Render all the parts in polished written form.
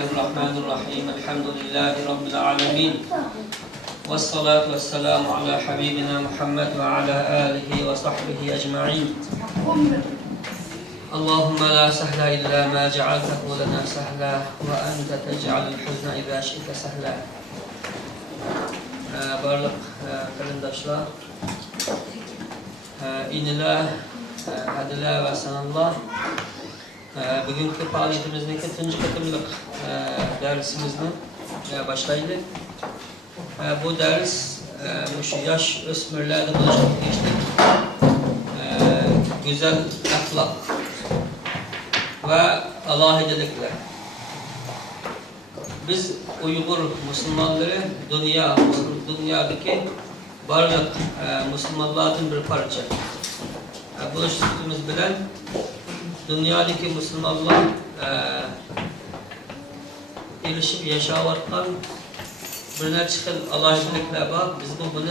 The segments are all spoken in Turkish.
Bismillahirrahmanirrahim. Elhamdülillahi Rabbil alemin. Vessalatu vesselamu ala habibina Muhammed ve ala alihi ve sahbihi ecma'in. Allahümme la sehla illa ma cealtehu lena sehla ve ente tec'alul huzna idâ şi'te sehla. Barlık karindaşlar, iniler, hadiler ve sanallah. Bugünkü faaliyetimizin ikinci katımlık dersimizle başlaydı. Bu ders yaş ösmürlerde buluşup geçtik. Güzel ahlak ve alahidelikler. Biz Uygur Müslümanları dünyadaki varlık Müslümanların bir parça. Buluştuğumuz bilen dünyadaki Müslümanlar ilişip yaşavarken birine çıkan alahidelikler var. Biz bunu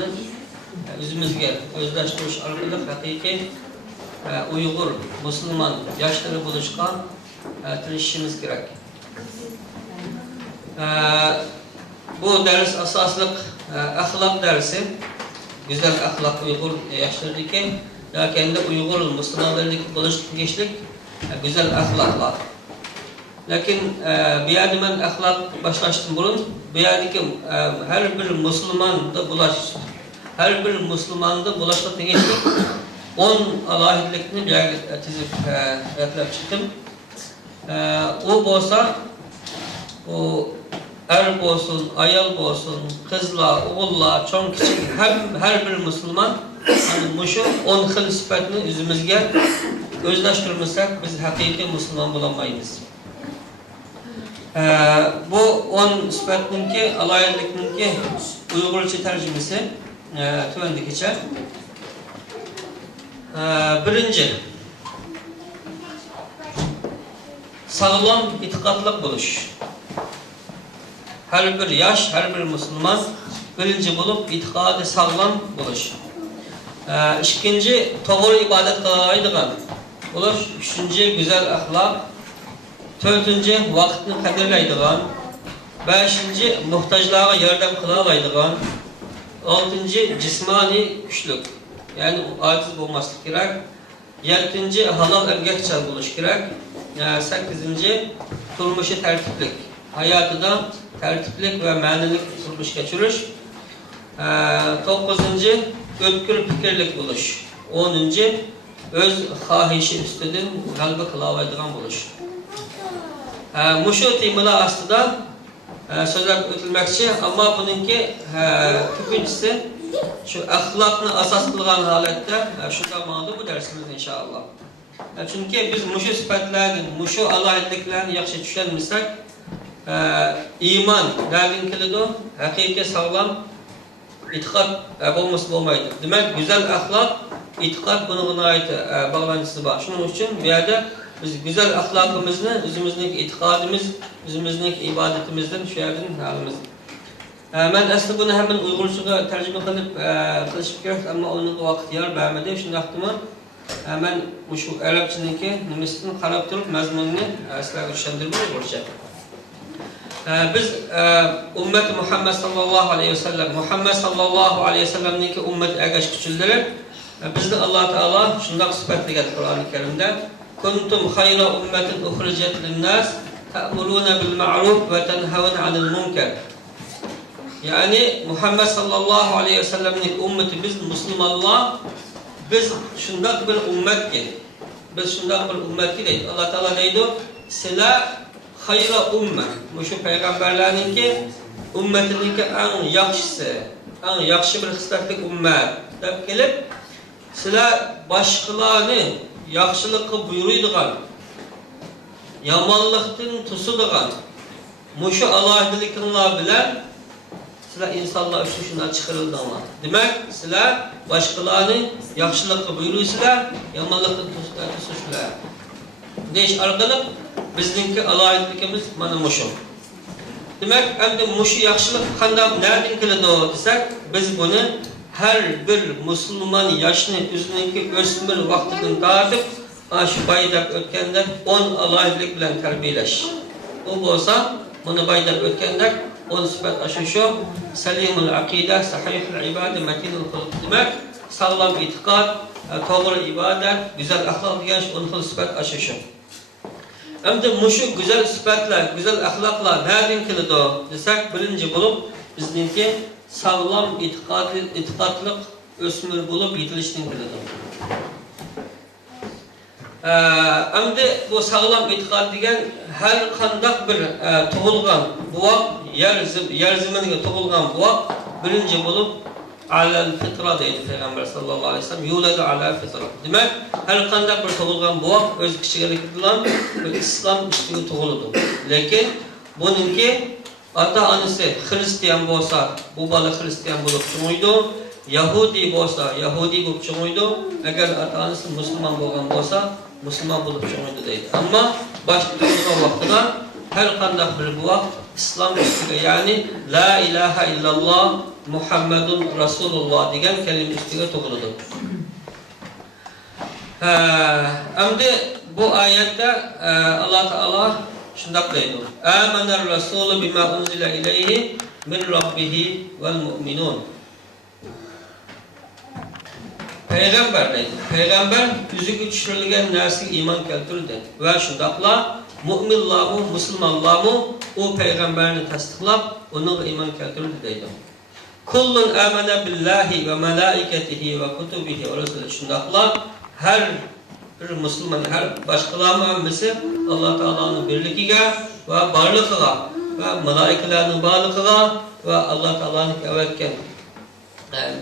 özümüzge özleştiriş arkalık hakiki Uygur Müslüman yaşları buluşkan tirişimiz gerek. Bu ders asaslık ahlak dersi, güzel ahlak Uygur yaşlarındaki ya kendi Uygur Müslümanlarındaki buluşgeçlik güzel ahlaklar. Lakin bir yerde ben ahlak başlaştım bunun. Bir yerdeki her bir Müslüman da her bir Müslüman da bulaştığı geçtik. 10 alahidelikini bir yerde etlep çıktım. O bolsa, o er olsun, ayal olsun, kızla, oğulla, çoğun küçük her bir Müslüman şu 10 xil sıfatını yüzümüzge özleştirmişsek biz hakiki Müslüman bulamayız. Bu 10 sıfatınki, alahidelikninki Uygurca tercümesi tüvendikiçe. Birinci, sağlam itikadlık buluş. Her bir yaş, her bir Müslüman birinci bulup itikadı sağlam buluş. İkinci, doğru ibadet kılaydıgan buluş. Üçüncü, güzel ahlak. Dördüncü, vaktini kadirlaydıgan. Beşinci, muhtaçlığa yardım kılaydıgan. Altıncı, cismani güçlük. Yani aciz olması gerek. Yedinci, halal emgekçel buluş gerek. Sekizinci, turmuşu tertiplik. Hayatı da tertiplik ve manilik turmuş geçiriş. Dokuzuncu, ötkür fikirlik buluş. 10. Öz xahişi üstüdün kalbi kılavaydıgan buluş. Muşu timila aslında sözler ötülmekçi ama bununki tüpüncüsü şu ahlakını asas kılgan halette şu zamanında bu dersimiz inşallah. Çünkü biz muşu sıfatlarını, muşu alahideliklerini yakşı düşenmişsek iman nereden kilidi hakiki sağlam İtikat olmaydı. Demek güzel ahlak, itikat bununla ait bağlantısı var. Şunun için bir yerde biz güzel ahlakımızı, özümüzdeki itikadımız, özümüzdeki ibadetimizden şu yerden halimiz. Ben aslında bunu hemen Uygurca tercüme kılıp gerek ama onun vakti yer vermedi. Şimdi aklıma hemen şu Arapçadaki nimesini karab durup mezmununu asla düşündürmeye Uygurca. Biz ümmet Muhammed sallallahu aleyhi ve sellem sallallahu aleyhi ve sellem'deki ümmet agaş küçülleri bizde Allah Teala şundan sıfatla geldi Kur'an-ı Kerim'de kuntum hayra ümmetin uhricet linnas ta'muruna bil ma'ruf ve tenhavun anil munker. Yani Muhammed sallallahu aleyhi ve sellem'deki ümmeti biz Müslümanlar biz şundan bir ümmet ki biz şundan bir ümmet ki değil. Allah Teala neydi? Sila hayra ümme. Şu peygamberlerinki ümmetininki en yakşısı, en yakşı bir hısletlik ümmet. Dep gelip sizler başkalarını yakşılıkı buyuruyduğun, yamanlıktın tusuduğun, muşu alahidelikler bilen sizler insanlar üçün şundan çıkarıldı ama. Demek sizler başkalarını yakşılıkı buyuruyorsunlar, yamanlıktın tusuşlar. Deyiş arkalık bizimki alahidelikimiz mana muşu. Demek endi muşu yaxşılık qandaq nereden keladi desek biz bunu her bir Müslüman yaşını üzerindeki ösmür vaktidan tartıp şu baydak ötkende 10 alahidelik bilen terbiyeleş. O olsa Bunu baydab o'tgandek, 10 sifat aşı şu. Salimul aqida, sahihul ibade, metinul huluk demek. Sağlam itiqad, to'g'ri ibodat, güzel axloq degan 10 xil sifat aşı şu. Endi mushu güzel sifatlar, güzel axloqlar nereden keladi desak, birinchi bo'lib bizningki sağlam itiqadli o'smir bo'lib yetilishdan keladi. Endi bu sağlam itiqad degan har qanday bir tug'ilgan buvoq, yer zaminiga tug'ilgan buvoq birinchi bo'lib alal fitra deydi Peygamber sallallahu aleyhi ve sellem. Yuladu ala fitra. Demek her qanday bir tug'ilgan buvoq o'z kichigalik bilan islom ustiga tug'iladi. Lekin buningki ota-onasi Hristiyan bo'lsa, bu bola Hristiyan bo'lib tug'ildi. Yahudi bo'lsa, Yahudi bo'lib tug'ildi. Agar ota-onasi musulmon bo'lgan bo'lsa, musulmon bo'lib tug'ildi deydi. Ammo boshqa tug'ilgan vaqtida her qanday bir buvoq islom ustiga, ya'ni la ilaha illalloh Muhammedun Rasulullah degan kalima ustiga tug'iladi. Endi bu oyatda Alloh taolo shunday deydi: "Amanar rasulu bima unzila ilayhi min robbihi val mu'minun." Peygamber deydi. Peygamber yüzüge tushirilgan narsaga iymon keltirdi va shundaqla mu'minlarmi, musulmonlarmi o peygamberni tasdiqlab, uning iymon keltirdi deydi. Kullun amana billahi ve malaikatihi ve kutubihi ve rusulihi. Shundaqla her bir musulmon, her başkalarının hammasi Alloh taoloning birligiga va borligiga va malaikalarning borligiga va Alloh taoloning avatgan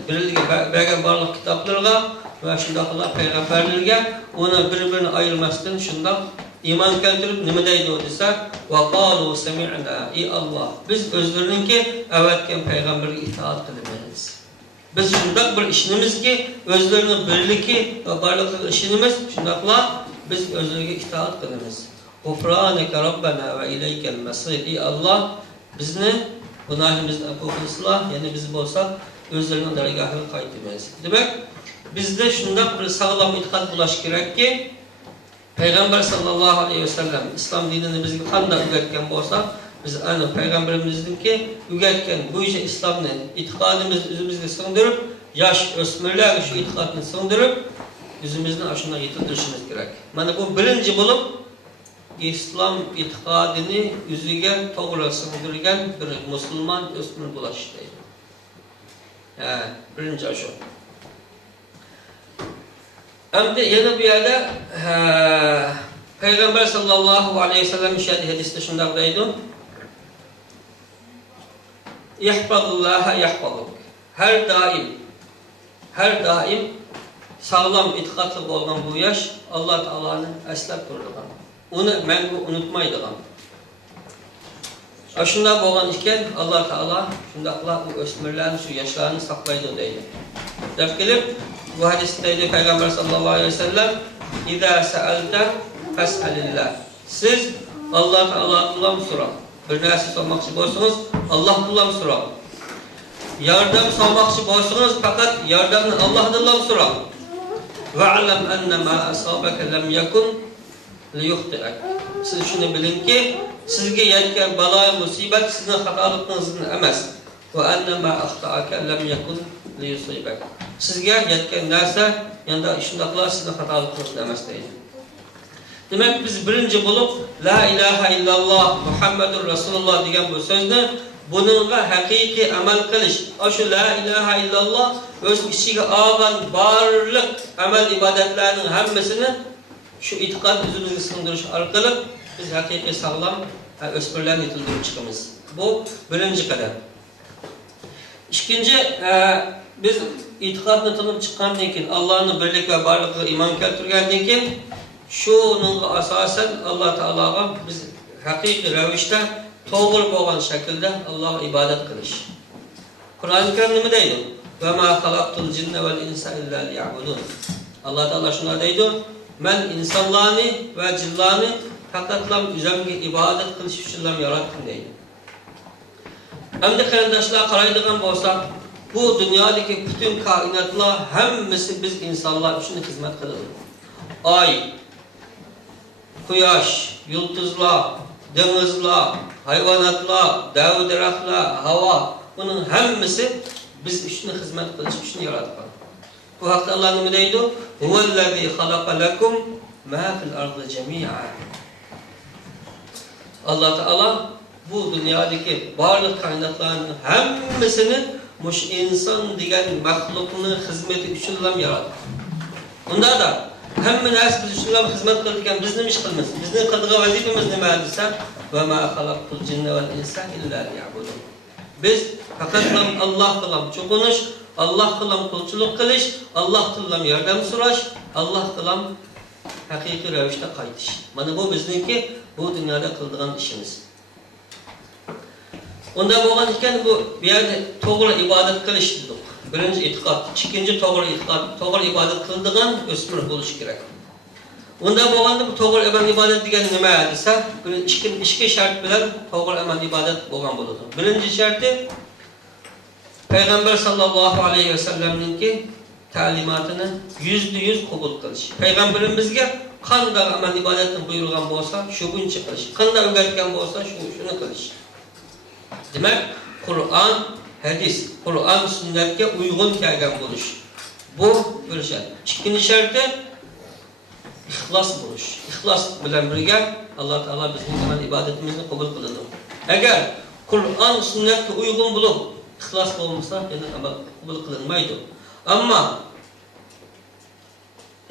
birligiga bergan barliq kitoblarga va shundaqla payg'ambarlarga uni bir-birini ayirmasdan shundoq iymon keltirib nima deydi desa, va qalu sami'na, ey Alloh, biz o'zlariningki avatgan payg'ambarga itoat qilamiz. Biz shundoq bir ishimizki, o'zlarining birligi va barligiga ishonamiz, shundaqla biz o'zlariga itoat qilamiz. G'ufronaka robbana va ilaykal masir. Ey Alloh, bizni gunohimizni afv qilsizlar, ya'ni biz bo'lsak o'zlarining dargohiga qaytamiz. Demak, bizda shundoq bir sog'lom e'tiqod bo'lishi kerakki, Peygamber sallallahu aleyhi ve sellem İslam dinini bizga qanday o'rgatgan bo'lsa, biz ana payg'ambarimizningki o'rgatgan bo'yicha islomni e'tiqodimizni o'zimizga singdirib, yosh o'smirlarga shu e'tiqodni singdirib, o'zimizni shunday yetiltirishimiz kerak. Mana bu birinchi bo'lib islom e'tiqodini o'ziga to'g'ri singdirgan bir musulmon o'smir bo'lish deydi. Birinchi shu. Endi yana bu yerda Peygamber sallallahu aleyhi ve sellem şahidi hadiste şunday deydi: "Yahfazullaha yahfazuk." Her daim sağlam e'tiqodli bo'lgan bu yosh Alloh taoloni aslab turadigan, uni mangu unutmaydigan. Shunday bo'lgan ekan Alloh taolo shundaqla u o'smirlarni, shu yoshlarni saqlaydi deydi. Deb kelib bu hadiste de Peygamber sallallahu aleyhi ve sellem İza sa'alta fas'alillah. Siz Allah Ta'ala'dan so'rang. Bir narsa so'ramoqchi bo'lsangiz, Allohdan so'rang. Yordam so'ramoqchi bo'lsangiz, faqat yordamni Allohdan so'rang. Wa'lam anna ma asabaka lam yakun liyukhti'ak. Siz shuni bilingki, sizga yetgan balo musibat sizning xatoligingizdan emas. Wa anna ma akhta'aka lam yakun liyusibak. Sizga yetgan narsa yanda shundaqla sizning xatoligingizdan emas deydi. Demak, biz birinchi bo'lib la ilaha illalloh Muhammadur Rasululloh degan bu so'zni buningga haqiqiy amal qilish, shu la ilaha illalloh o'z ichiga olgan barliq amal ibodatlarning hammasini shu e'tiqod o'zimizga singdirish orqali biz haqiqiy sog'lom o'smirlarni yetiltirib chiqamiz. Bu birinchi qadam. Ikkinchi, biz e'tiqodni tanib chiqqandan keyin, Allohning birlik va barligiga iymon keltirgandan keyin shuningga asosan Alloh taologa biz haqiqiy ravishda to'g'ri bo'lgan shaklda Allohga ibodat qilish. Qur'oni Karim nima deydi? Va ma xalaqtul jinna val insa illa liya'budun. Alloh taolo shunday deydi: "Men insonlarni va jinlarni faqatlam o'zimga ibodat qilish uchun yaratdim" deydi. Endi qarindoshlar qaraydigan bo'lsak, bu dunyodagi butun koinotlar hammasi biz insonlar uchun xizmat qiladi. Oy, quyosh, yulduzlar, dengizlar, hayvanatlar, dav daraxtlar, havo, bunun hammasi biz uchun xizmat qilish uchun yaratgan. Bu haqda Alloh nima deydi? Huvallazi xalaqa lakum ma fil ardi jami'an. Allah Taala bu dünyadaki barliq kainatlarning hammasini mush inson degan maxluqning xizmati uchun yaratdi. Unda da hamma narsa biz uchun xizmat qiladigan bizni ish qilamiz. Bizning qiladigan vazifamiz nima desa, va ma xalaqtul jinna val insa illa liya'budun. Biz faqat Alloh bilan cho'qinish, Alloh bilan qulchilik qilish, Alloh bilan yordam so'rash, Alloh bilan haqiqiy ravishda qaytish. Mana bu bizningki bu dunyoda qiladigan ishimiz. Unda bo'lgan ekan bu yerda to'g'ri ibodat qilish dedik. Birinchi e'tiqod, ikkinchi to'g'ri e'tiqod, to'g'ri ibodat qiladigan o'smir bo'lish kerak. Unda bo'lganda bu to'g'ri ibodat degan nima desa, ikki shart bilan to'g'ri ibodat bo'lgan bo'ladi. Birinchi sharti Payg'ambar sallallohu alayhi vasallamningki ta'limotini %100 qabul qilish. Payg'ambarimizga qanday amal ibodatni buyurgan bo'lsa, shuncha qilish. Qanday o'rgatgan bo'lsa, shuni qilish. Demak, Qur'on, hadis, Qur'on sunnatga uyg'un kelgan bo'lish. Bu bir shart. Ikkinchi sharti ixlos bo'lish. Ixlos bilan birga Alloh taolo bizning amal ibodatimizni qabul qiladi. Agar Qur'on sunnatga uyg'un bo'lib, ixlos bo'lmasa, yana amal qabul qilinmaydi. Ammo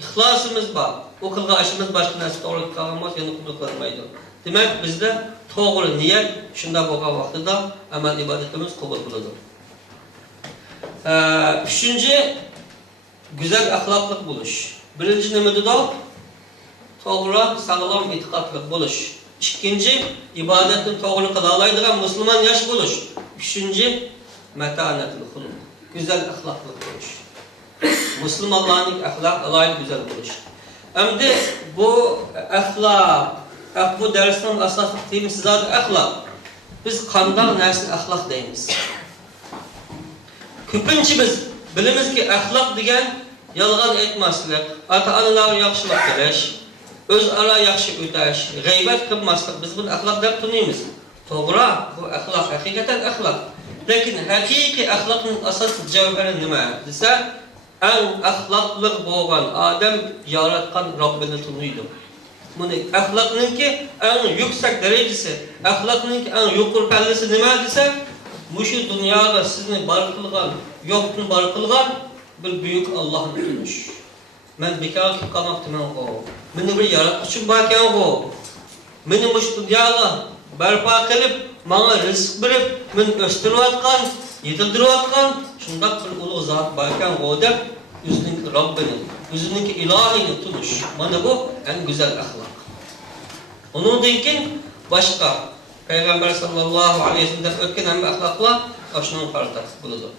ixlosimiz bor. O qilgan ishimiz boshqa narsa to'g'ri qilganmiz, yana qabul qilinmaydi. Demak, bizda to'g'ri niyat shunda bo'lgan vaqtida amal ibodatimiz qabul bo'ladi. Uchinchi, go'zal axloqli bo'lish. Birinchi nima dedi? To'g'ri, sog'lom e'tiqodli bo'lish. Ikkinchi, ibodatni to'g'ri qila oladigan musulmon yosh bo'lish. Uchinchi, matonatli xuluq. Go'zal axloqli bo'lish. Musulmonlarning axloq alayli go'zal bo'lish. Endi bu axloq, bu darsning asosiy temasi zot axloq. Biz qanday narsani axloq deymiz? Ko'pincha biz bilamizki, axloq degan yolg'on aytmaslik, ota-onalarga yaxshilik qilish, o'zaro yaxshi o'tash, g'iybat qilmaslik, biz buni axloq deb tanıymiz. To'g'ri, bu axloq, haqiqatan axloq. Lekin haqiqiy axloqning asosiy javhari nima desa, eng axloqli bo'lgan odam yaratgan Robbini tanıydi. Buni axloqningki eng yuksak darajasi, axloqningki eng yuqori pallasi nima desa, mushu dunyoda sizni bar qilgan, yo'qni bar qilgan bir buyuk Allohni tunish. Men bekor qilib qolmoqman o. Meni bir yaratuvchi bor ekan o. Meni mush dunyoga barpo qilib, menga rizq berib, men o'stirayotgan, yetildirayotgan shunday bir ulug' zot bor ekan o deb o'zining Robbini, o'zining ilohini tunish. Mana bu eng go'zal axloq. Undan keyin boshqa Payg'ambar sallallohu alayhi vasallam o'tgan hamma axloqlar shundan farqli bo'ladi.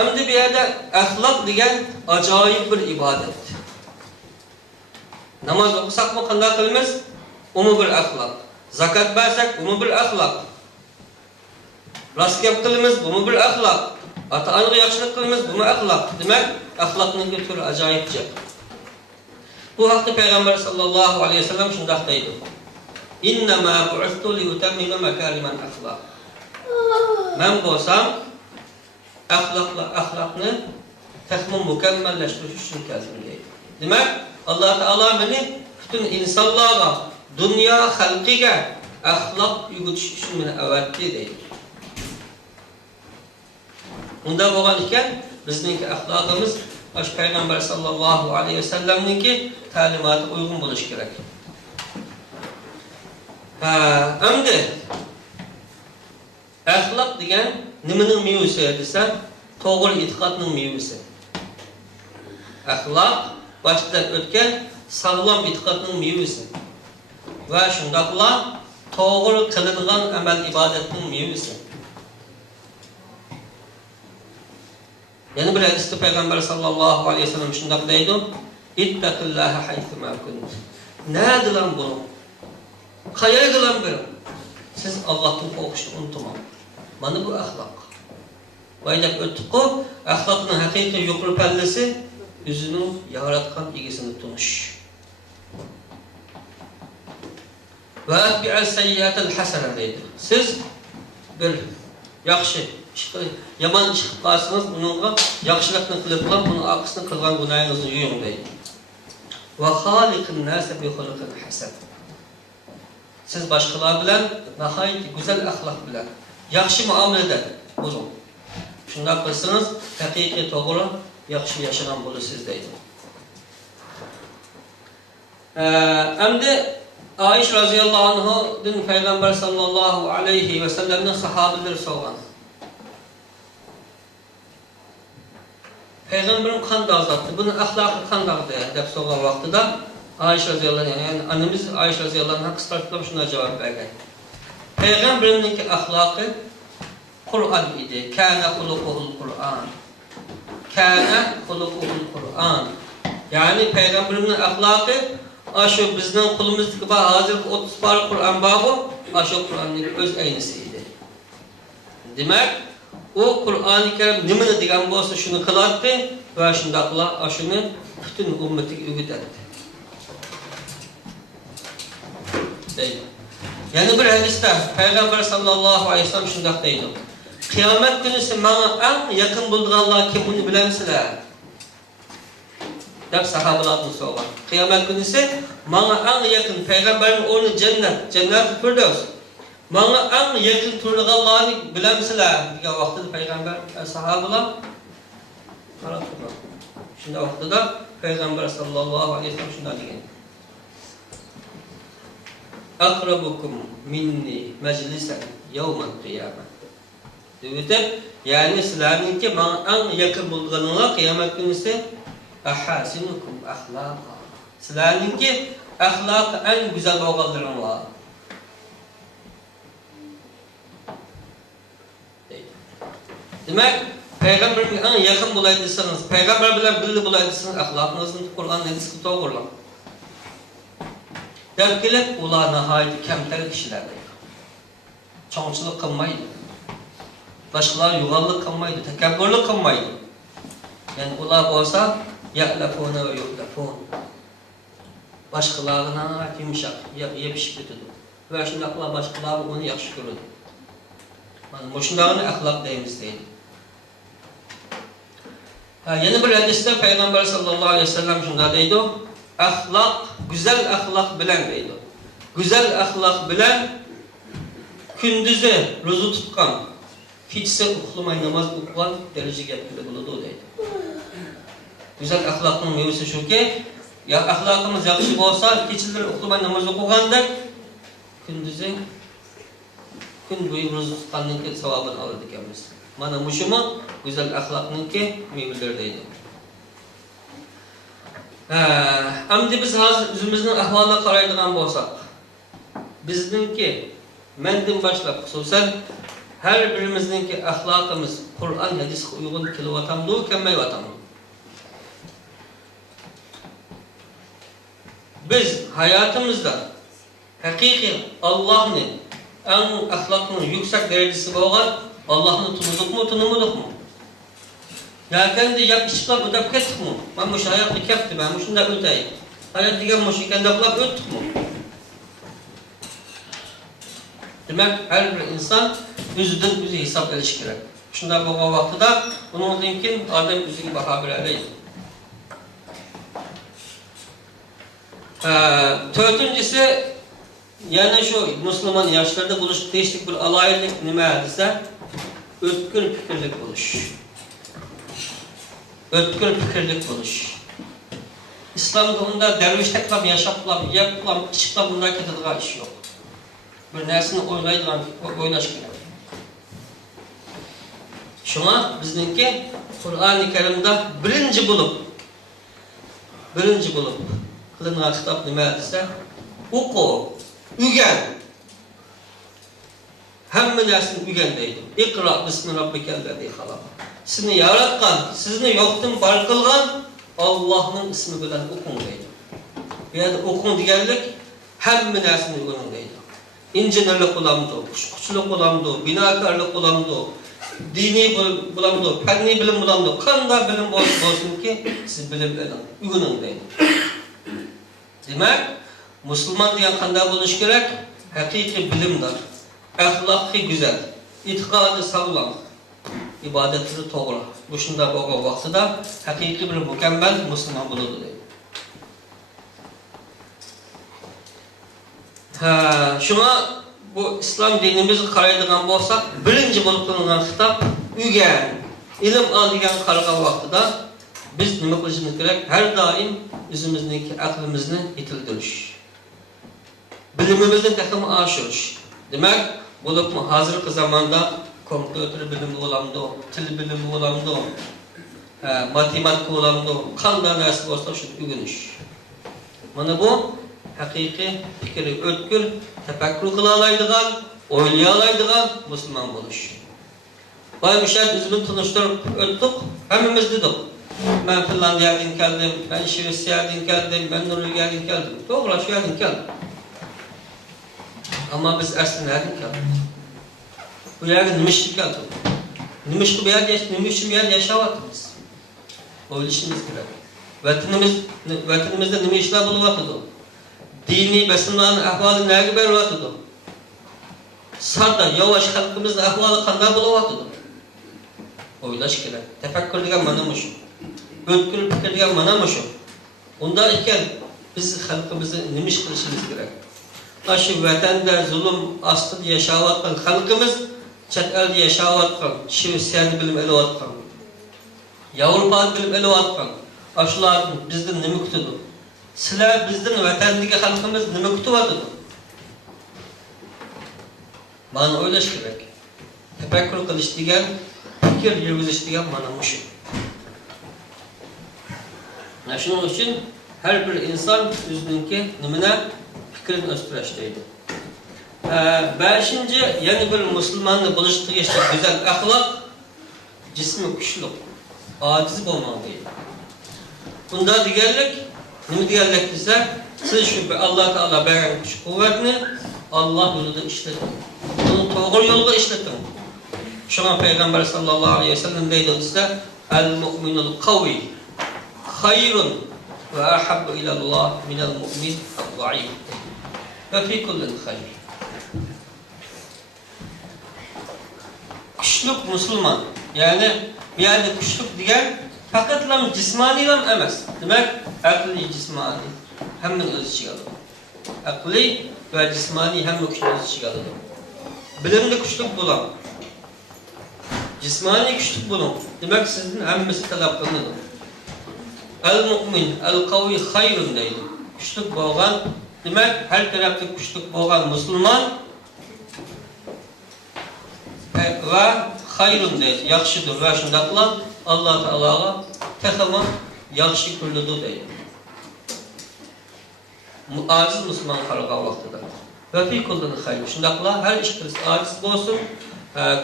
Endi bu yerda axloq degan ajoyib bir ibodat. Namoz o'qisaqmi qanday qilamiz? Umi bir axloq. Zakat bersak, umi bir axloq. Rost gap qilamiz, umi bir axloq. Ota-onaga yaxshilik qilamiz, bu axloq. Demak, axloqning bir turi ajoyibcha. Bu haqda Payg'ambar sallallohu alayhi vasallam shunday deydi. İnnama bu'ithtu li utammima makarimal axloq. Men bo'lsam axloqni tahmin mukammallashtirish uchun keldim deydi. Demak, Alloh taolo meni butun insonlarga, dunyo xalqiga axloq o'rgatish uchun meni avatdi deydi. Unda bo'lgan ekan, bizning axloqimiz Payg'ambar sallallohu alayhi vasallamningki ta'limotga uyg'un bo'lishi kerak. Endi axloq degan nimaning mevasi desa, to'g'ri e'tiqodning mevasi. Axloq boshdan o'tgan sog'lom e'tiqodning mevasi. Va shundaqla to'g'ri qilingan amal ibodatning mevasi. Yana bir hadisda Payg'ambar sallallohu alayhi vasallam shunday deydi: "Ittaqillaha haythuma kunt." Nadilan bunu? Qayerdalan bir? Siz Allohning qo'rqishini unutmang. Mana bu axloq. Vaylab o'tib-ku, axloqning haqiqiy yuqori pallasi o'zining yaratgan egisini tunish. Ve etbi'el seyyiatel hasene deydi. Siz bir yaxşı, yaman iş qilib qalsınız, bununla yaxşılıqni qilib qilib, bunun aqısını qilgan günahınızı yuyun deydi. Ve haliqin nase bi xuluqin hasan. Siz başkalar bilen nahayet güzel ahlak bilen yaxşı muamelede bulun. Şunda qilsanız haqiqiy to'g'ri yaxshi yaşagan bo'lasiz deydi. Endi Ayşe radhiyallohu anhadan Peygamber sallallahu aleyhi ve sellem'den sahabeler so'ragan. Peygamberim qanday azatdı? Bunun ahlakı qanday deb so'ragan vaqtida Ayşe radhiyallohu anha, yani annemiz Ayşe radhiyallohu anha qisqartirib shunday javob bergan. Peygamberimning ahlakı Kur'an idi. Kana hulukuhul Kur'an. Kana hulukuhul Kur'an. Yani Peygamberimizin ahlakı aşu bizden kulumuzdaki hazır 30 par Kur'an bağı aşu Kur'an'ın öz aynısıydı. Demek o Kur'an-ı Kerim nimeni diyen bolsa şunu kılattı ve şundakla aşunu bütün ümmeti ügüt etti. Değil. Yani bir hadiste Peygamber sallallahu aleyhi ve sellem şundak deydi. Kıyamet günü bana en yakın bulduğanlar kim bunu bilir misiniz? Dep sahabalardan so'ragan. Kıyamet günü bana en yakın Peygamberin onu cennet firdevs. Bana en yakın turduğanlarını bilir misiniz? Degan vaqtida Peygamber sahabalar qarab turgan. Shunda vaqtida Peygamber sallallahu aleyhi ve sellem shunday degan. Aqrabukum minni majlisan yawmal qiyamah. Deydi, yani sizlarninki bana en yakın bulduğunlar kıyamet günü ahasinukum ahlaqa. Sizlarninki ahlakı en güzel olanlarınlar. Demek Peygamber'e en yakın bulaydıysanız, Peygamber bilen birli bulaydıysanız ahlakınızın Kur'an hadisi doğrulan. Derkiler ular nihayet kemtel kişilerdir. Çoğunçuluk kılmaydı. Başkaları yuvarlılık kılmaydı, tekebbürlük kılmaydı. Yani ular olsa ya'lafuna ve yuhlafun. Başkalarına yumuşak, yepişip tutudu. Ve şundakla başkaları onu yaxşı görürdü. Yani şundağını ahlak deyimiz deydi. Yeni bir hadiste Peygamber sallallahu aleyhi ve sellem şunda deydi. Ahlak, güzel ahlak bilen deydi. Güzel ahlak bilen gündüzü rozu tutkan, hiçse uxlamay namaz okuyan dereceye yetkili buludu deydi. Güzel ahlakın mevzusu şu ki, ya ahlakımız yaxşı olsa, keçileri uxlamay namaz okuganda gündüzü gün boyu rozu tutkanın sevabını alırdı kendimiz. Mana muşuma güzel ahlakın ki mevzuları deydi. Endi biz hazır özümüzün ahvalına qaraydigan bolsak, bizninki menden başlap xususan her birimizningki ahlakımız Kur'an hadisga uygun kelyaptimi, kelmayaptimi? Biz hayatımızda hakiki Allah'ın en ahlakının yüksek derecesi olan Allah'ını tanıdık mı, tanımadık mı? Ya kendi yap işler ödep kettik mi? Ben bu şey hayatı kepti, ben bu şunda öteyim. Hayat diyen bu şey kendi yapıp öttük mü? Demek her bir insan özüden özü hesap ediş gerek. Şunda bu vaxtda bunun için adam özünü baha verəliydi. Dördüncüsü, yani şu Müslüman yaşlarda buluş, değişik bir alaylık nime ise ötkür fikirlik buluş. Ötkür fikirlik buluş. İslam'da onda derviş teklap, yaşaplam, yaplam, içiplam bunlar ketediği iş yok. Bir nersini oynaş gerek. Şuna bizninki Kur'an-ı Kerim'de birinci bulup kılınan kitap nime ise oku, ügen. Hemme nersini ügen deydi. İkra bismi rabbikellezi halak. Sizni yaratkan, sizni yoktan var kılgan Allah'ın ismi bilen okun deydi. Yani okun digerlik hemme nersini ügen deydi. İncenerlik olamdı, kuşkuçuluk olamdı, binakarlık olamdı, dini bulamdı, fenni bilim bulamdı, kanda bilim olsun ki siz bilim ügünün deydi. Demek Müslüman diyen kanda buluş gerek, hakiki bilimdir, ahlakı güzel, itikadı sağlam, ibadetleri doğru. Bu şunda bu vaxtıda hakiki bir mükemmel Müslüman buludu deyil. Şuna bu İslam dinimizi qaraydigan bolsak, birinci bolup kılınan kitap ügen, ilim aldigan qaragan vaxtıda biz nima qilishimiz kerak? Her daim özümüzdeki aklimizni yetildirish. Bilimimizni taxim aşırış. Demek bolup mu hazırki zamanda kompüter bilimi olamdı, til bilimi olamdı, matematik olamdı, qanday narsa bolsa şunu ügüniş. Mana bu hakiki fikri ötkül, tefekkür kılalaydıgan, oylayalaydıgan Müslüman buluş. Bay müşahit üzümünü tanıştırıp öttük, hemimiz dedik. Ben Finlandiya'dan geldim, ben Şivesya'dan geldim, ben Norveç'ten geldim. Doğru, şu yerden geldim. Ama biz aslında nereden geldik? Bu yerde nimişlik geldik. Nimişlik bir yer yaşavatımız. O ilişkimiz gerek. Vatanımızda nime işler buluvatıdı. Dini besinlerin ahvalı nerede bervatıdı. Sarda, yavaş halkımızda ahvalı kanda buluvatıdı. Oylaş gerek. Tefekkür diyen manamışım. Ötkül fikir diyen manamışım. Onda iken biz halkımızı nimiş kılışımız gerek. Aşı vatanda zulüm astı yaşavatkan halkımız, çet elde yaşavatkan, Şivesya'nı bilim elevatkan, Avrupa'nı bilim elevatkan, aşılardan bizden nime kutudu. Sizler bizden vatandaki halkımız nime kutuvatıdı. Bana oylaş gerek. Tefekkür kılış diyen, fikir yürgüzüş diyen manamışım. Şunun için her bir insan özününki nimine fikrini östüreşteydi. Beşinci, yeni bir Müslümanla buluştuğu işte güzel ahlak, cismi güçlü, aciz olmalıydı. Bunda diğerlik, ne diğerlik ise, siz şu Allah Teala veren güç kuvvetini Allah yolunda işletin. Bunu doğru yolda işletin. Şuna Peygamber sallallahu aleyhi ve sellem deydi size, el-mu'minul kavi, hayrun ve ahabbu ilallah minel mu'min el-zayif. Ve fi kullin hayr. Güçlük Müslüman, yani bir yerde güçlük diyen fakat cismani emas. Demek akli cismani hemen öz içi alır. Akli ve cismani hemen öz içi alır. Bilimde güçlük bulan, cismani güçlük bulan. Demek sizin hemmesi talep kılınır. El-mu'min, el-kavi hayrun deydi. Güçlük boğan, demek her tarafta güçlük boğan Müslüman ve hayrun deydi. Yaxşıdır ve şundakla Allah Teala'ya tekama yaxşı kırlıdır deydi. Aciz Müslüman karıqa vaxtıda. Ve fi kullin hayr. Şundakla her işkiniz aciz olsun,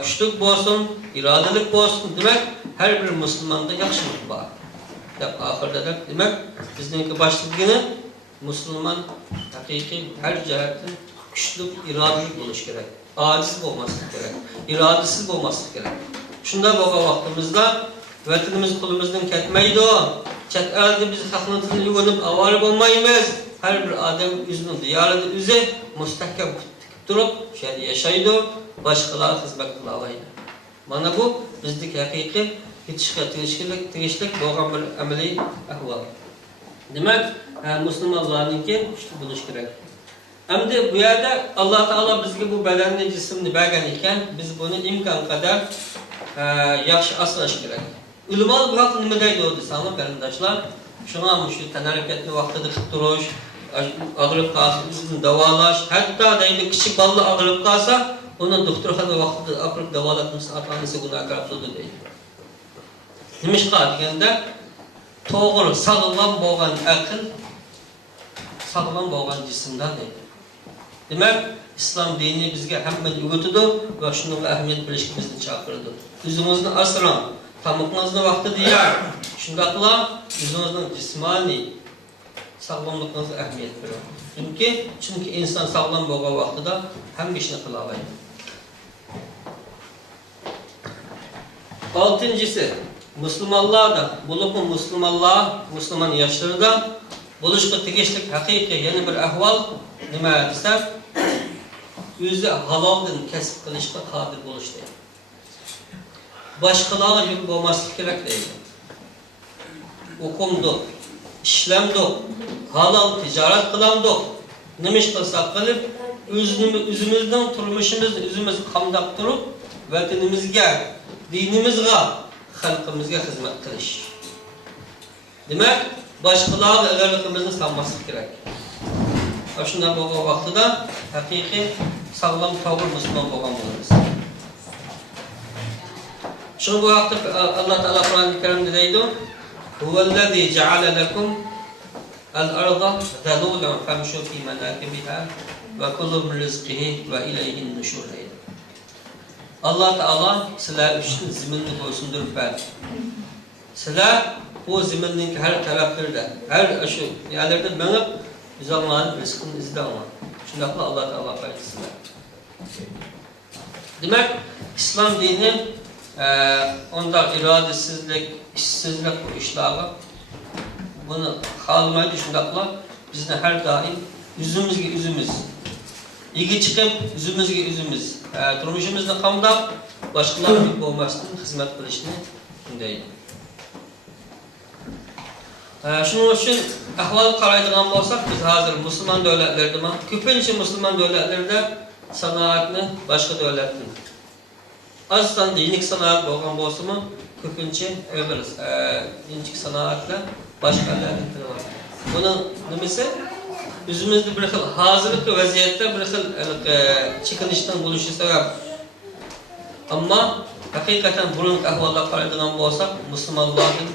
güçlük olsun, iradelik olsun. Demek her bir Müslümanda yaxşılık var. Ahirde de demek bizdeki başlıkını Müslüman hakiki her cihetten güçlük, iradelik oluş gerek. Aciz olması gerek. İradesiz olması gerek. Şunda baba vaxtımızda vatanımız kulumuzdan ketmeydi o. Çet elde biz hakkımızı yuvanıp avarıp olmayımız. Her bir adam üzünü diyarını üze müstahkem durup şöyle yaşaydı. Başkalarına hizmet kılalaydı. Bana bu bizdeki hakiki tegişlik boğan bir ameli ahval. Demek Müslümanlarınki güçlü buluş gerek. Şimdi bu yerde Allah Teala bizge bu bedenli cisimni bergen iken biz bunu imkan kadar yaxşı asraş gerek. Ülmal bu vaxt nima deydi o desanlar qarindoshlar? Şuna mı şu tana hareketli vaqtida qilib turish, og'rib qolsa o'zini davolash, hatto deydi kichik bola og'rib qolsa, uni doktorxona vaqtida olib davolatmasa ota-onasi gunohkor bo'ladi deydi. Nima ish qilganda to'g'ri sog'lom bo'lgan aql, sog'lom bo'lgan jismdan deydi. Demek İslam dini bizge hemen yugutdu ve şunun ahmiyet bilişkimizni çakırdı. Yüzümüzün asran, tamıkınızın vakti diyar. Şundakla yüzümüzün cismani sağlamlıkınızı ahmiyet verir. Çünkü insan sağlam boğa vaxtıda hem işini kılalaydı. Altıncısı, Müslümanlar da, bulup Müslüman yaşları da buluşku tegişlik hakiki yeni bir ahval nima desem o'zi haloldan kasb qilishga qodir bo'lish deydi. Boshqalarga yuk bo'lmaslik kerak deydi. O'qimdik, ishlamdik, halol tijorat qilamdik. Nima ish qilsak qilib, o'zimizning turmushimizni o'zimiz qamdab turib, vatanimizga, dinimizga, xalqimizga xizmat qilish. Demak, boshqalarga ig'irligimizni sanmaslik kerak. Shundan bo'lgan vaqtida haqiqiy sog'lom to'g'ri musulmon bo'lgan bo'lamiz. Shu bu vaqtda Alloh taolo Qur'oni Karimda deydi: "Huvallazi ja'ala lakum al-arda zalulan famshu fi manakibiha va kulu min rizqihi va ilayhi an-nushur." deydi. Alloh taolo sizlar uchun zaminni bo'ysundirib berdi. Sizlar bu zaminning har taraflarida, har shu yerlarda minib Uzanlarını rızkını izlama. Şundakla Allah Teala paylaşsınlar. Demek İslam dini onda iradesizlik, işsizlik bu işleri bunu kalmaydı şundakla bizde her daim üzümüz. İyi çıkıp üzümüz. Durmuşumuzda kamda başkalarının gibi olmasının hizmet kılışını şundaydı. Şunun için ahval qaraydigan bo'lsak, biz hozir musulmon davlatlarda, ko'pincha musulmon davlatlarda sanoatni boshqa davlatdan azdan yirik sanoat bo'lgan bo'lsa-mu, ko'pincha yirik sanoatlar boshqalardan turadi. Buning nimasi? O'zimizda bir xil hozirgi vaziyatda bir xil chekinishdan bo'lishi sabab. Ammo haqiqatan buning ahvolga qaraydigan bo'lsak, musulmonlarning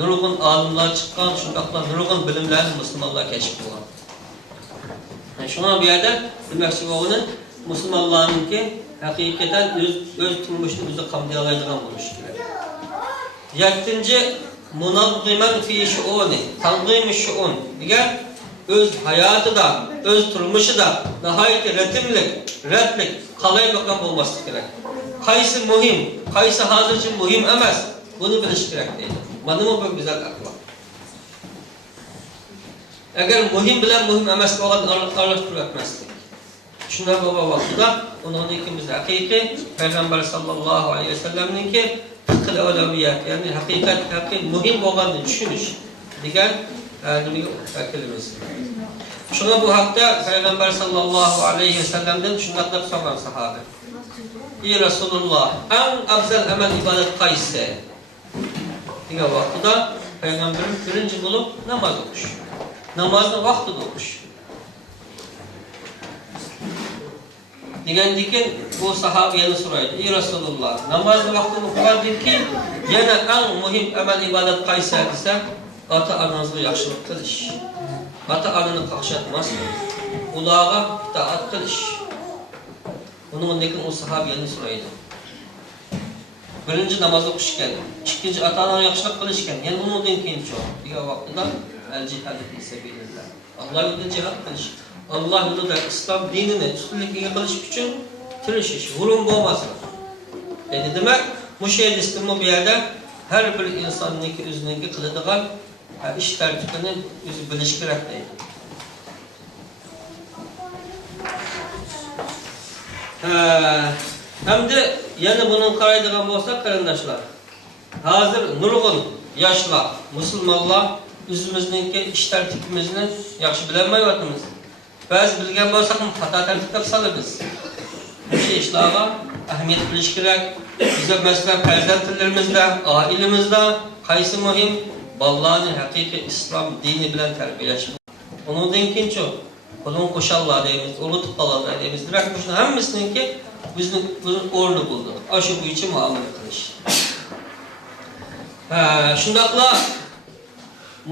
nurg'un olimlar chiqqan, shundaqla nurg'un bilimlarni musulmonlar kashf qilgan. Shuna bu yerda demoqchi bo'lganim musulmonlarningki haqiqatan o'z turmushini o'zi qamday oladigan bo'lishi kerak. 7-chi munazziman fi shu'uni, tanzim shu'un degan o'z hayotida, o'z turmushida nihoyat ratlik qalay bo'lgan bo'lmasligi kerak. Qaysi muhim, qaysi hozircha muhim emas, buni bilish kerak deydi. Mana bu güzel ahlak. Eğer muhim bilen muhim emas bo'lgan aralashtirib etmaslik. Shunday bo'lgan vaqtda uning ikimiz haqiqiy payg'ambar sallallohu alayhi vasallamningki fiqh al-awlawiyat, ya'ni haqiqiy muhim bo'lganini tushunish degan nimaga vakilimiz. Shuna bu haqda payg'ambar sallallohu alayhi vasallamdan shunday deb so'ragan sahoba: "Ey Rasululloh, eng afzal amal ibodat qaysi?" degan vaqtida payg'ambarimiz birinchi bo'lib namoz o'qish. Namozni vaqtida o'qish. Degandan keyin bu sahoba yana so'raydi: "Ey Rasululloh, namozni vaqtida o'qigandan keyin yana eng muhim amal ibodat qaysi?" desa, ota-onangizga yaxshilik qilish. Ota-onani qaqshatmaslik, ularga itoat qilish. Undan keyin o sahoba yana so'raydi: birinci namaz o'qishgan, ikkinchi ota-onaga yaxshilik qilishgan, yana undan keyin degan vaqtida al-jihad fi sabilillah. Alloh yo'lida jihad qilish, Alloh yo'lida islom dinini ustunlikka qilish uchun tirishish, g'ulum bo'lmasin. Endi demak, bu shaylistimni bu yerda har bir insonning o'zining qiladigan ish tartibini o'zi bilish kerak deydi. Hamda yana bunun qaraydigan bo'lsak, qarindoshlar, hozir nurg'un yoshlar, musulmonlar o'zimizningki ish tartibimizni yaxshi bilmayapmiz. Ba'zi bilgan bo'lsak ham xato tartibga solamiz. Bu ishlarga ahamiyat berish kerak. Bizga masalan farzandlarimizda, oilamizda qaysi muhim? Bolalarni haqiqiy islom dini bilan tarbiyalash. Undan keyinchi qo'lin qo'shallar deymiz, o'rgatib qoladilar deymiz. Demak, bu hammasiningki bizning o'rni bo'ldi. Shu bo'yicha muomala qilish. Shundaqla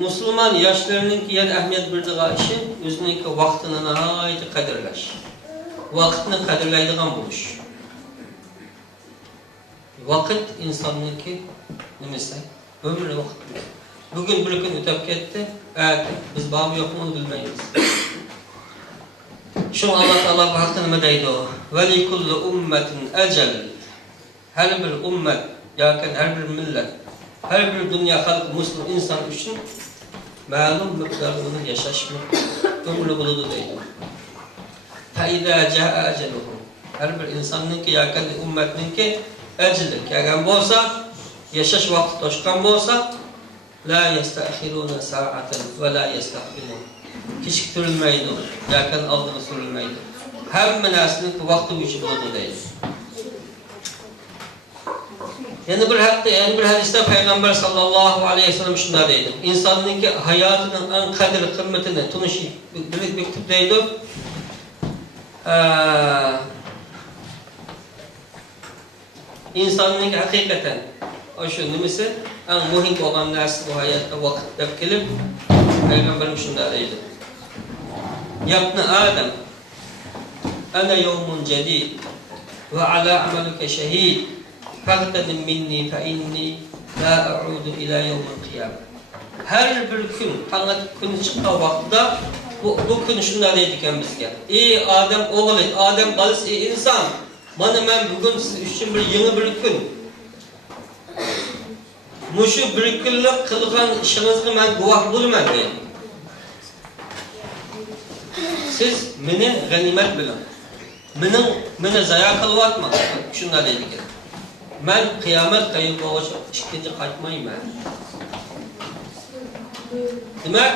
musulmon yoshlarininki yana ahamiyat beradigan ishi o'zining vaqtini nihoyat qadrlash. Vaqtni qadrlaydigan bo'lish. Vaqt insonninki nimasi? Ömrü vaqt. Bugün bir kun o'tib ketdi, biz bormi yo'qmi bilmaymiz. Şu Allah Teala bu haqda nima deydi? "Va li kulli ummatin ajal." Her bir ummet, yoki her bir millet, her bir dünya xalqi musulmon inson uchun ma'lum miqdorda yashash ömrü bo'ladi deydi. فَاِذَا جَاءَ اَجَلُهُمْ Her bir insanın ki, yakın ümmetinin ki eceli kelgan bolsa, yaşaş vakti toşkan bolsa, la yestahiruna sa'aten ve la yestahbilun. Kechiktirilmaydi, yakın aldığını sürülmeydi. Hamma narsaning vaqti bo'yicha bo'ladi deydi. Yani bir hadiste Peygamber sallallahu aleyhi ve sellem şunday deydi. İnsanınki hayatının en kadir kıymetini tunuşu bilip deydi. İnsanınki hakikaten o şu nimesi en muhim olan narsa bu hayatta vakit deb kelib Peygamberim şunday deydi. Yabni Adem ana yawmun jadid ve ala amalika şehid فَغْتَدِمْ مِنِّي فَاِنِّي لَا اَعُودُ اِلَى يَوْمُ الْقِيَامِ Her bir gün, hangi gün çıkan vakitte bu gün şunlar deydiken bizge. Ey Adem oğlu, Adem balıs, ey insan, bana ben bugün siz için bir yeni bir gün. Muşu bir günlük kılgan işinizde ben guvah bulmam deydi. Siz beni ganimet bilin. Beni zaya kılvatma. Şunlar deydiken. Ben kıyamet kayın boğaça işkinci kaçmayayım ben. Demek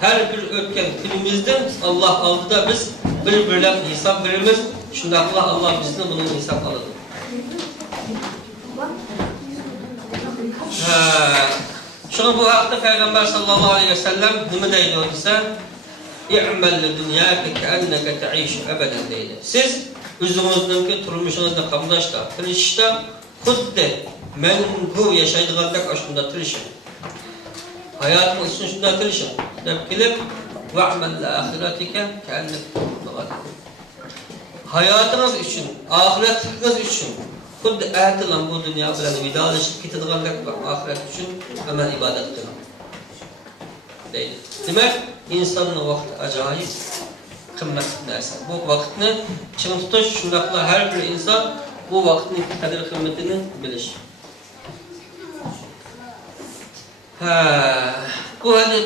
her bir ötken günümüzden Allah aldı da biz birbirine hesap verimiz. Şundakla Allah bizden bunun hesap aladı. Şunu bu hakta Peygamber sallallahu aleyhi ve sellem ne deydi o ise İ'mel dünyâke keenneke te'işu ebeden deydi. Siz üzümüzdeki turmuşunuzda kamdaşta, kırışta Kudde, men bu yaşaydığındak aşkında tırışın. Hayatımız için şunda tırışın. Dep gelip, وَعْمَلْ لَآخِرَاتِكَ كَأَنَّكَ Hayatınız için, ahiretiniz için, kudde ehtilen bu dünya bilen vidalaşıp kitadığındak ahiret için hemen ibadet kılın. Değil. Demek, insanın vakti acayip kıymetli neresi. Bu vaktini çın tutuş, şundakla her bir insan bu vaktin kadir kıymetini bilir.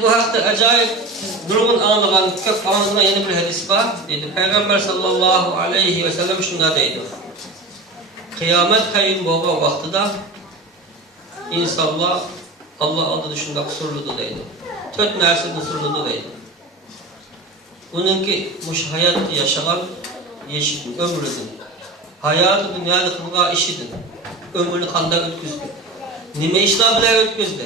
Bu hakta acayip durgun anlayan, kök anlayan yeni bir hadis var. Dedi. Peygamber sallallahu aleyhi ve sellem şunda deydi. Kıyamet kayın boğa vaktida insanlar Allah adı dışında kusurludu deydi. Tört nersinin kusurludu deydi. Bununki muş hayat yaşayan yeşil ömrüdür. Hayatı dünyada kılga işidir. Ömrünü kanda ötküzdü. Nime işler bile ötküzdü.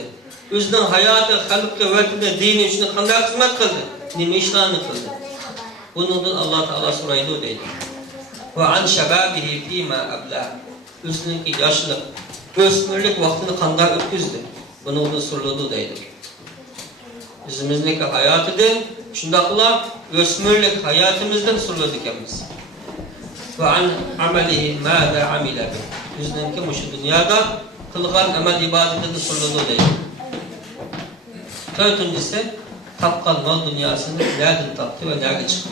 Özünün hayatı, halkı, vekilde, dini için kanda hizmet kıldı. Nime işlerini kıldı. Bunun Allah Teala suraydı deydi. Ve an şebabihi fîmâ ablâh. Özününki yaşlılık, ösmürlük vaktini kanda ötküzdü. Bunun surluğu deydi. Özümüzdeki hayatıdır. Şundakla ösmürlük hayatımızdan surluğu dikemiz. Ve an amelihi mâzâ amile bih. Yüzününki muşu dünyada kılgan amel ibadetini sorulduğu değil. Dördüncüsü, tapkan mal dünyasını nereden taptı ve nerede çıktı?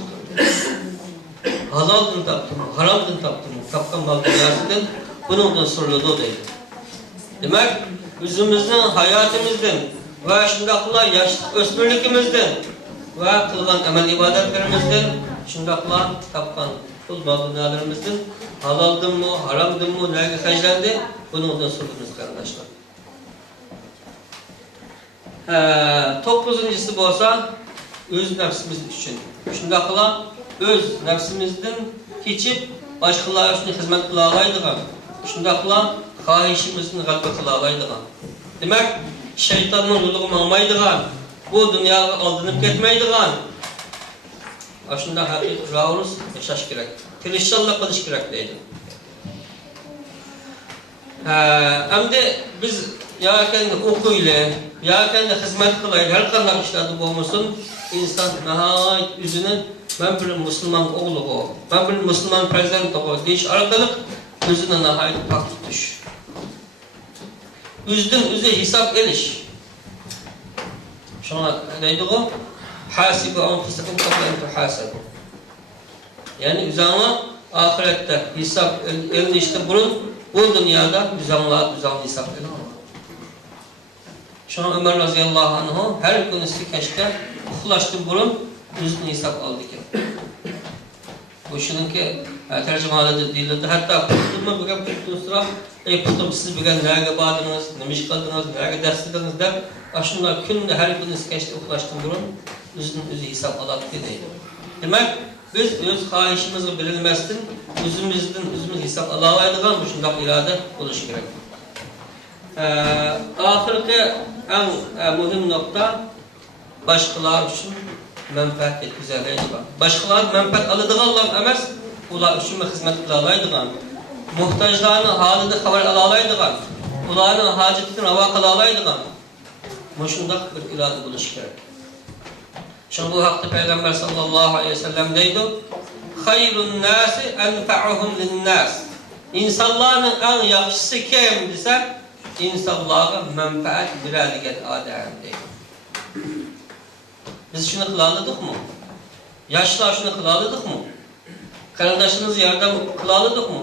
Halaldan taptı mı, haramdan taptı mı? Tapkan mal dünyasının bunun sorulduğu değil. Demek, yüzümüzden, hayatımızdan ve şundakla ösmürlükümüzden ve kılgan amel ibadetlerimizden şundakla tapkan kul bağlılarımızın halaldı mı, haramdı mı, nerede haclendi? Bunu da sordunuz arkadaşlar. Dokuzuncusu bu olsa öz nefsimiz için. Şundakla öz nefsimizden keçip başkaları için hizmet kılalaydıgan. Şundakla kahişimizin kalbi kılalaydıgan. Demek şeytanın yolu mağmaydıgan. Bu dünyaya aldınıp gitmeydigan. Aslında hakik raulus yaşaş gerek. Tirişçalla kılış gerek deydi. Hem de biz ya kendi okuyla, ya kendi hizmet kılayla, her kandak işlerde olmasın, insan nihayet yüzünü ben bir Müslüman oğlu, ben bir Müslüman prezident oğlu deyiş arkalık yüzüne nihayet pak tutuş. Yüzden yüze hesap eliş. Şuna neydi o? Hasibu anfusakum qabla en tuhasabu. Yani üzerine ahirette hesap elini işte bu dünyada düzenli hesap edin. Şuna Ömer radıyallahu anh'ı her gün keşke ulaştı bulun yüzünü hesap aldı ki. Bu şununki tercümalı deyildi. Hatta kurtulma bir gap kurtulsura, ey putum siz bir gün nereye bağladınız, ne iş kaldınız, nereye ders ediniz der. Aşınlar günde her gün iskeçte ulaştım durun, özü hesap aladı deydi. Demek biz öz kayışımızı bilinmezsin, özümüz hesap alamaydıgan bu şundak irade oluş gerek. Ahirki en mühim nokta başkalar için menfaat yetkizəliyidir. Başqalar menfaat alıdığanlar emas, ular üçün xizmət qılalaydıgan, muhtajlarının halında xəbər alalaydıgan, onların hacetini rava qılalaydıgan, məşundaq bir iradə buluş gerek. Şimdi bu haqda Peygamber sallallahu aleyhi ve sellem deydi, "Xayrun nasi enfa'uhum lin-nas." İnsanların en yaxşısı kim desə, insanlara menfaat verədigan adam deydi. Biz şunu kılalıdık mı? Yaşlılar şunu kılalıdık mı? Kardeşiniz yardım kılalıdık mı?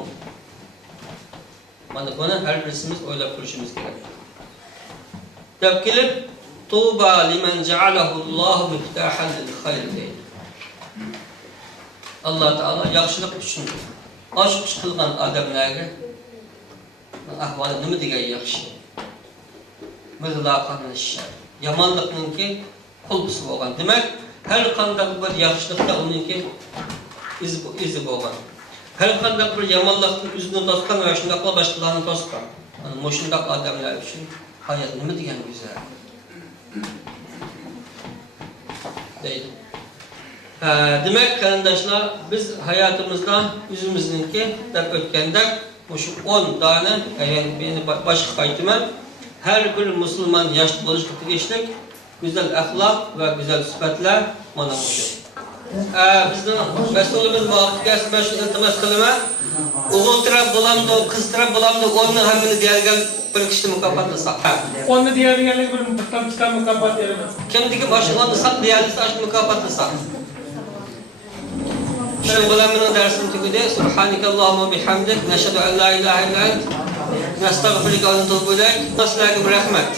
Bunu her birisimiz öyle kuruşumuz gerek. Tepkilip Tuğba limen cealehullahu müftahan lil hayr deyil. Allah Teala yaxşılık üçün aşk kılgan adamlarga ahvalı nima degan yaxshi? Mızlaqanın şer. Yamanlıkның ki kulbusu bo'lgan. Demak, har qanday bir yaxshilikda uningki izi bo'lgan. Har qanday bir yomonlikni o'zini tosgan va shunday qilib boshqalarni tosgan. Ana shunday odamlar uchun hayot nima degan go'zal. Deydi. Demak, qarindoshlar, biz hayotimizda o'zimizningki deb o'tganda shu 10 tane, meni boshqa aytaman, her bir Müslüman yaşlı oluşu tegishlik güzel ahlak ve güzel sıfatlar mana bu. Bizning mas'ulimiz muvaffaqiyat baş iltimas qilma. O'g'il taraf bo'lamdi, qiz taraf bo'lamdi, o'nni hammani deyilgan bir kishini mukofotlasak. O'nni deyilganlik bir kitab mukofot beramiz. Kimniki boshlig'ini saq deyilsa, shu mukofotlasak. Shu bilan mening darsim tugadi. Subhanakallohumma bihamdik, nashhadu an la ilaha illa ant, nastag'firuka va natubu ilayk. Sizlarga rahmat.